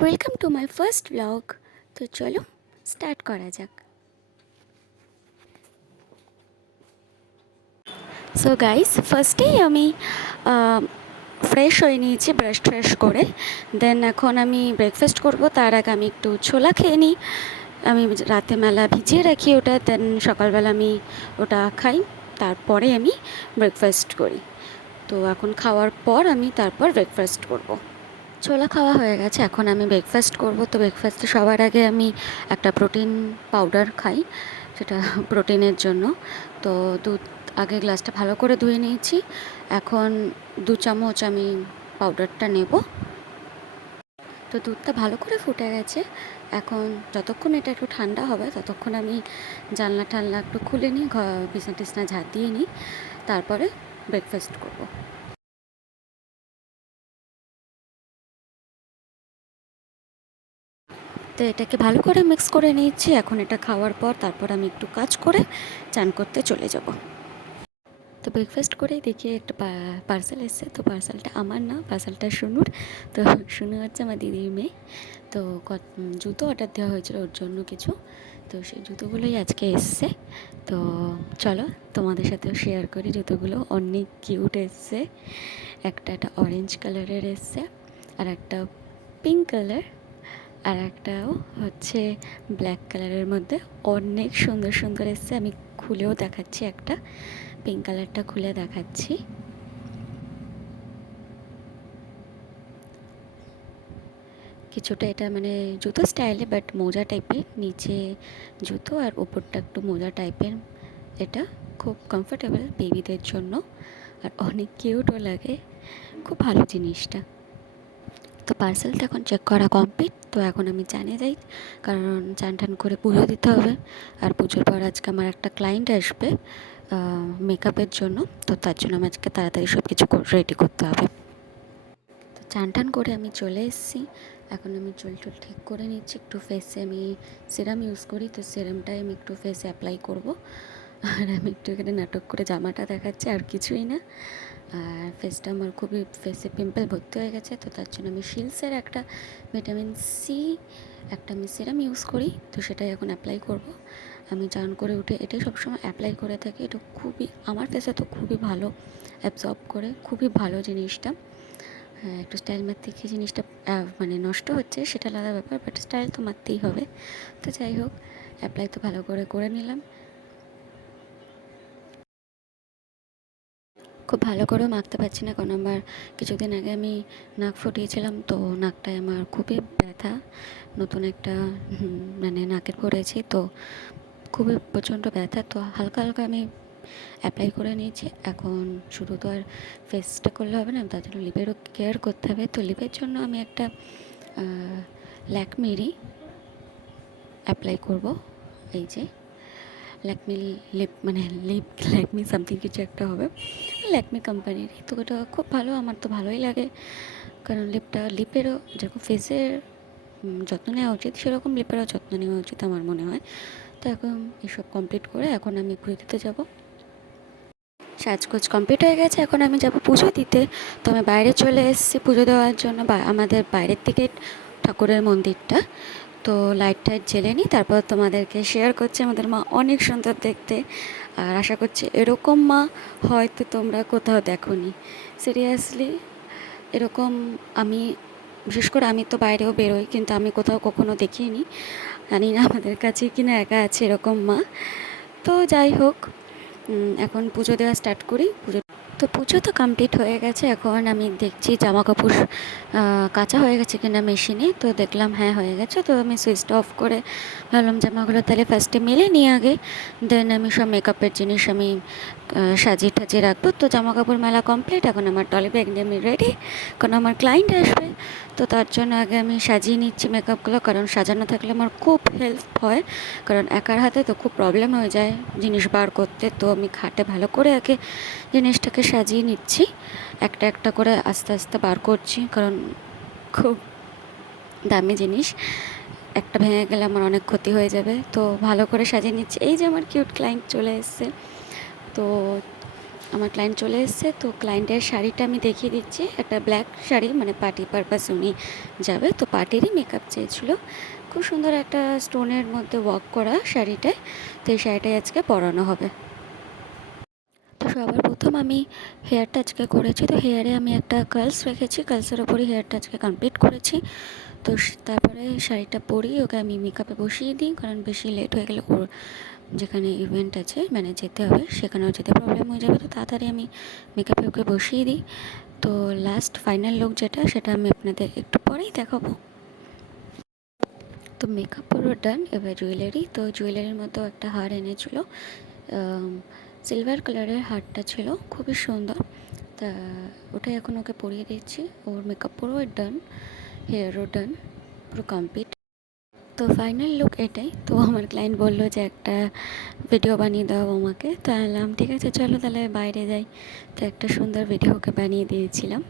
Welcome to my first blog. তো চলো start করা যাক। সো গাইস, ফার্স্টেই আমি ফ্রেশ হয়ে নিয়েছি ব্রাশ ট্রাশ করে। দেন এখন আমি ব্রেকফাস্ট করব। তার আগে আমি একটু ছোলা খেয়ে নিই। আমি রাতে মেলা ভিজিয়ে রাখি ওটা, দেন সকালবেলা আমি ওটা খাই। তারপরে আমি ব্রেকফাস্ট করি। তো এখন খাওয়ার পর আমি তারপর ব্রেকফাস্ট করব। ছোলা খাওয়া হয়ে গেছে, এখন আমি ব্রেকফাস্ট করব। তো ব্রেকফাস্টে সবার আগে আমি একটা প্রোটিন পাউডার খাই, সেটা প্রোটিনের জন্য। তো দুধ আগে গ্লাসটা ভালো করে ধুয়ে নিয়েছি। এখন 2 চামচ আমি পাউডারটা নেব। তো দুধটা ভালো করে ফুটে গেছে। এখন যতক্ষণ এটা একটু ঠান্ডা হবে ততক্ষণ আমি জানলা টানলা একটু খুলে নিই, বিছনা টিছনা ঝাড় দিয়ে নিই, তারপরে ব্রেকফাস্ট করব। তো এটাকে ভালো করে মিক্স করে নিয়েছি। এখন এটা খাওয়ার পর তারপর আমি একটু কাজ করে চান করতে চলে যাব। তো ব্রেকফাস্ট করেই দেখি একটা পার্সেল এসছে। তো পার্সেলটা আমার না, পার্সেলটা শুনুর। তো শুনু হচ্ছে আমার দিদির মেয়ে। তো জুতো অর্ডার দেওয়া হয়েছিল ওর জন্য কিছু। তো সেই জুতোগুলোই আজকে এসছে। তো চলো তোমাদের সাথেও শেয়ার করি। জুতোগুলো অনেক কিউট এসছে। একটা অরেঞ্জ কালারের এসছে, আর একটা পিঙ্ক কালার, আর একটাও হচ্ছে ব্ল্যাক কালারের মধ্যে। অনেক সুন্দর সুন্দর এসছে। আমি খুলেও দেখাচ্ছি, একটা পিঙ্ক কালারটা খুলে দেখাচ্ছি। কিছুটা এটা মানে জুতো স্টাইলে, বাট মোজা টাইপের, নিচে জুতো আর উপরটা একটু মোজা টাইপের। এটা খুব কমফোর্টেবল বেবিদের জন্য, আর অনেক কিউটও লাগে। খুব ভালো জিনিসটা। তো পার্সেলটা এখন চেক করা কমপ্লিট। তো এখন আমি চানে যাই, কারণ চান টান করে পুজো দিতে হবে। আর পুজোর পর আজকে আমার একটা ক্লায়েন্ট আসবে মেকআপের জন্য। তো তার জন্য আমি আজকে তাড়াতাড়ি সব কিছু রেডি করতে হবে। তো চান টান করে আমি চলে এসেছি। এখন আমি চুল টুল ঠিক করে নিচ্ছি। একটু ফেসে আমি সিরাম ইউজ করি, তো সিরামটাই আমি একটু ফেসে অ্যাপ্লাই করব। আর আমি একটু এখানে নাটক করে জামাটা দেখাচ্ছি, আর কিছুই না। আর ফেসটা আমার খুবই, ফেসে পিম্পল ভর্তি হয়ে গেছে। তো তার জন্য আমি শিলসের একটা ভিটামিন সি একটা আমি সিরাম ইউজ করি, তো সেটাই এখন অ্যাপ্লাই করব। আমি চান করে উঠে এটাই সবসময় অ্যাপ্লাই করে থাকি। এটা খুবই আমার ফেসে তো খুবই ভালো অ্যাবজর্ব করে, খুবই ভালো জিনিসটা। হ্যাঁ, একটু স্টাইল মারতে গিয়ে জিনিসটা মানে নষ্ট হচ্ছে, সেটা আলাদা ব্যাপার, বাট স্টাইল তো মারতেই হবে। তো যাই হোক, অ্যাপ্লাই তো ভালো করে করে নিলাম। খুব ভালো করেও মাখতে পারছি না, কারণ আমার কিছুদিন আগে আমি নাক ফুটিয়েছিলাম। তো নাকটায় আমার খুবই ব্যথা, নতুন একটা মানে নাকের পড়েছি। তো খুবই প্রচণ্ড ব্যথা। তো হালকা হালকা আমি অ্যাপ্লাই করে নিয়েছি। এখন শুধু তো আর ফেসটা করলে হবে না, তার জন্য লিপেরও কেয়ার করতে হবে। তো লিপের জন্য আমি একটা ল্যাকমিরই অ্যাপ্লাই করব। এই যে ল্যাকমি লিপ, মানে লিপ ল্যাকমি সামথিং কিছু একটা হবে, ল্যাকমি কোম্পানির। তো এটা খুব ভালো, আমার তো ভালোই লাগে। কারণ লিপেরও যেরকম ফেসের যত্ন নেওয়া উচিত, সেরকম লিপেরও যত্ন নেওয়া উচিত আমার মনে হয়। তো এখন এসব কমপ্লিট করে এখন আমি পুজো দিতে যাব। সাজগোজ কমপ্লিট হয়ে গেছে, এখন আমি যাব পুজো দিতে। তো আমি বাইরে চলে এসেছি পুজো দেওয়ার জন্য। আমাদের বাইরের দিকে ঠাকুরের মন্দিরটা। তো লাইট টাইট জ্বেলে নিই, তারপর তোমাদেরকে শেয়ার করছি। আমাদের মা অনেক সুন্দর দেখতে, আর আশা করছি এরকম মা হয়তো তোমরা কোথাও দেখোনি। সিরিয়াসলি এরকম আমি, বিশেষ করে আমি তো বাইরেও বেরোই, কিন্তু আমি কোথাও কখনো দেখিনি। জানি না আমাদের কাছে কিনা একা আছে এরকম মা। তো যাই হোক, এখন পুজো দেওয়া স্টার্ট করি। পুজো তো কমপ্লিট হয়ে গেছে। এখন আমি দেখছি জামা কাপড় কাচা হয়ে গেছে কিনা মেশিনে। তো দেখলাম হ্যাঁ হয়ে গেছে। তো আমি সুইচটা অফ করে ভাবলাম জামাগুলো তাহলে ফার্স্টে মেলে নিই আগে, দেন আমি সব মেকআপের জিনিস আমি সাজিয়ে টাজিয়ে রাখবো। তো জামা কাপড় মেলা কমপ্লিট। এখন আমার টলি ব্যাগ নিয়ে আমি রেডি, কারণ আমার ক্লায়েন্ট আসবে। তো তার জন্য আগে আমি সাজিয়ে নিচ্ছি মেকআপগুলো, কারণ সাজানো থাকলে আমার খুব হেল্প হয়। কারণ একার হাতে তো খুব প্রবলেম হয়ে যায় জিনিস বার করতে। তো আমি খাটে ভালো করে আগে জিনিসটাকে সাজিয়ে নিচ্ছি, একটা একটা করে আস্তে আস্তে বার করছি, কারণ খুব দামি জিনিস, একটা ভেঙে গেলে আমার অনেক ক্ষতি হয়ে যাবে। তো ভালো করে সাজিয়ে নিচ্ছি। এই যে আমার কিউট ক্লায়েন্ট চলে এসছে। তো আমার ক্লায়েন্ট চলে এসেছে, তো ক্লায়েন্টের শাড়িটা আমি দেখিয়ে দিচ্ছি। একটা ব্ল্যাক শাড়ি, মানে পার্টি পারপাস উনি যাবে, তো পার্টিরই মেকআপ চেয়েছিলো। খুব সুন্দর একটা স্টোনের মধ্যে ওয়ার্ক করা শাড়িটায়, তো এই শাড়িটাই আজকে পরানো হবে। তো সবার প্রথম আমি হেয়ারটা আজকে করেছি, তো হেয়ারে আমি একটা কার্লস রেখেছি, কার্লসের ওপরই হেয়ারটা আজকে কমপ্লিট করেছি। তো তারপরে শাড়িটা পরিয়ে ওকে আমি মেকআপে বসিয়ে দিই, কারণ বেশি লেট হয়ে গেলে ওর যেখানে ইভেন্ট আছে মানে যেতে হবে সেখানেও যেতে প্রবলেম হয়ে যাবে, তো তাড়াতাড়ি আমি মেকআপে ওকে বসিয়ে দিই। তো লাস্ট ফাইনাল লুক যেটা, সেটা আমি আপনাদের একটু পরেই দেখাবো। তো মেকআপ পুরো ডান। এবার জুয়েলারি, তো জুয়েলারির মতো একটা হার এনেছিল, সিলভার কালারের হারটা ছিল, খুবই সুন্দর। তা ওটাই এখন ওকে পরিয়ে দিচ্ছি। ওর মেকআপ পুরো ডান, হেয়ারও ডান, পুরো কমপ্লিট। তো ফাইনাল লুক এটাই। তো আমার ক্লায়েন্ট বললো যে একটা ভিডিও বানিয়ে দাও আমাকে, তো আনলাম ঠিক আছে চলো তাহলে বাইরে যাই। তো একটা সুন্দর ভিডিও ওকে বানিয়ে দিয়েছিলাম।